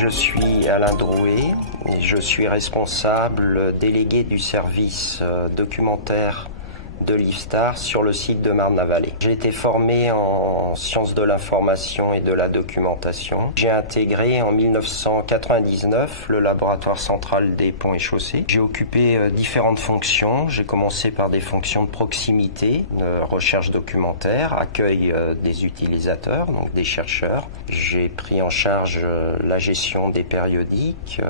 Je suis Alain Drouet et je suis responsable délégué du service documentaire de l'IFSTAR sur le site de Marne-la-Vallée. J'ai été formé en sciences de l'information et de la documentation. J'ai intégré en 1999 le laboratoire central des ponts et chaussées. J'ai occupé différentes fonctions. J'ai commencé par des fonctions de proximité, de recherche documentaire, accueil des utilisateurs, donc des chercheurs. J'ai pris en charge la gestion des périodiques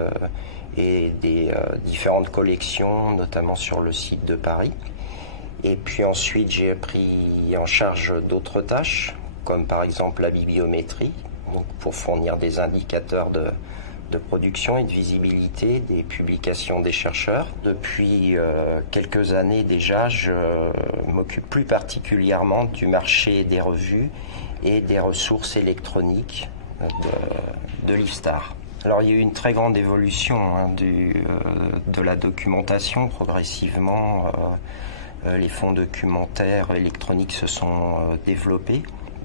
et des différentes collections, notamment sur le site de Paris. Et puis ensuite, j'ai pris en charge d'autres tâches, comme par exemple la bibliométrie, donc pour fournir des indicateurs de production et de visibilité des publications des chercheurs. Depuis quelques années déjà, je m'occupe plus particulièrement du marché des revues et des ressources électroniques de l'IFSTAR. Alors il y a eu une très grande évolution de la documentation progressivement. Les fonds documentaires électroniques se sont développés.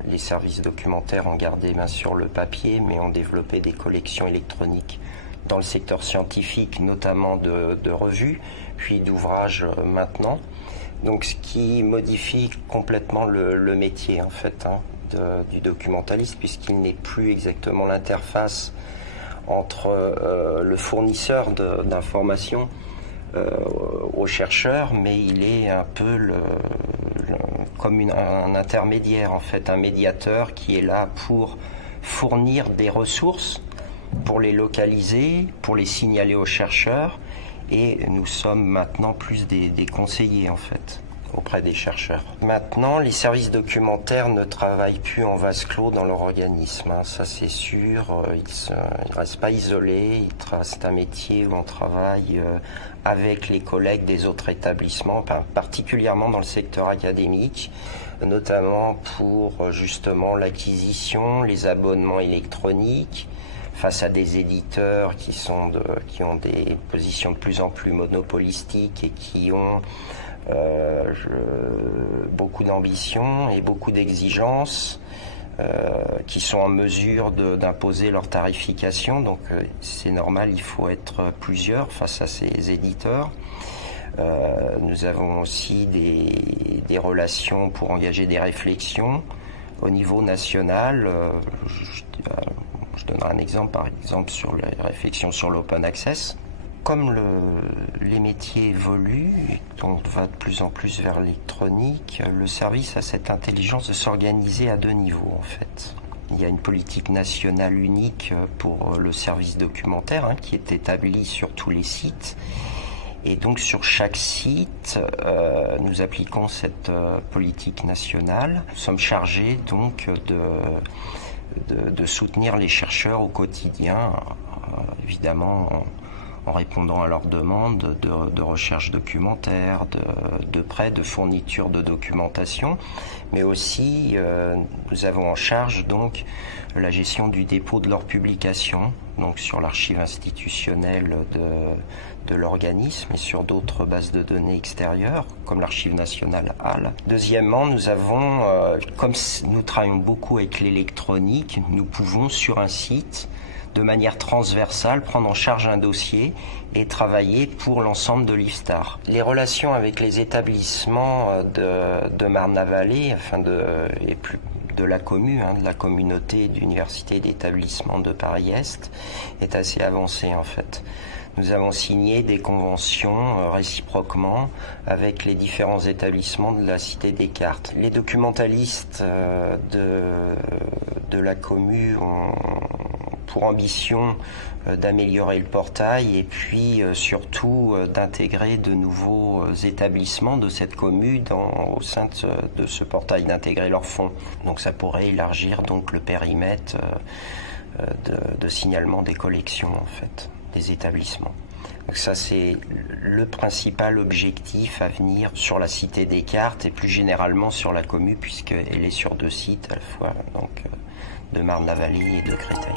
Les services documentaires ont gardé bien sûr le papier, mais ont développé des collections électroniques dans le secteur scientifique, notamment de revues, puis d'ouvrages maintenant. Donc ce qui modifie complètement le métier en fait du documentaliste, puisqu'il n'est plus exactement l'interface entre le fournisseur d'informations aux chercheurs, mais il est un peu comme un intermédiaire, en fait, un médiateur qui est là pour fournir des ressources, pour les localiser, pour les signaler aux chercheurs, et nous sommes maintenant plus des conseillers, en fait, auprès des chercheurs. Maintenant, les services documentaires ne travaillent plus en vase clos dans leur organisme, ça c'est sûr, ils ne restent pas isolés, c'est un métier où on travaille avec les collègues des autres établissements, particulièrement dans le secteur académique, notamment pour justement l'acquisition, les abonnements électroniques, face à des éditeurs qui ont des positions de plus en plus monopolistiques et qui ont beaucoup d'ambition et beaucoup d'exigences, qui sont en mesure d'imposer leur tarification. Donc c'est normal, il faut être plusieurs face à ces éditeurs. Nous avons aussi des relations pour engager des réflexions au niveau national. Je donnerai un exemple, par exemple sur les réflexions sur l'open access. Comme les métiers évoluent et qu'on va de plus en plus vers l'électronique, le service a cette intelligence de s'organiser à deux niveaux en fait. Il y a une politique nationale unique pour le service documentaire qui est établie sur tous les sites. Et donc sur chaque site, nous appliquons cette politique nationale. Nous sommes chargés donc de soutenir les chercheurs au quotidien, évidemment en répondant à leurs demandes de recherche documentaire, de prêt, de fourniture de documentation, mais aussi nous avons en charge donc la gestion du dépôt de leurs publications, donc sur l'archive institutionnelle de l'organisme et sur d'autres bases de données extérieures, comme l'archive nationale HAL. Deuxièmement, nous avons, comme nous travaillons beaucoup avec l'électronique, nous pouvons sur un site de manière transversale, prendre en charge un dossier et travailler pour l'ensemble de l'IFSTAR. Les relations avec les établissements de Marne-la-Vallée, et plus de la commune, de la communauté d'universités et d'établissements de Paris-Est, est assez avancée en fait. Nous avons signé des conventions réciproquement avec les différents établissements de la Cité Descartes. Les documentalistes de la commune ont pour ambition d'améliorer le portail et puis surtout d'intégrer de nouveaux établissements de cette commune au sein de ce portail, d'intégrer leurs fonds. Donc ça pourrait élargir donc le périmètre de signalement des collections en fait, des établissements. Donc ça c'est le principal objectif à venir sur la Cité Descartes et plus généralement sur la commune puisqu'elle est sur deux sites à la fois donc de Marne-la-Vallée et de Créteil.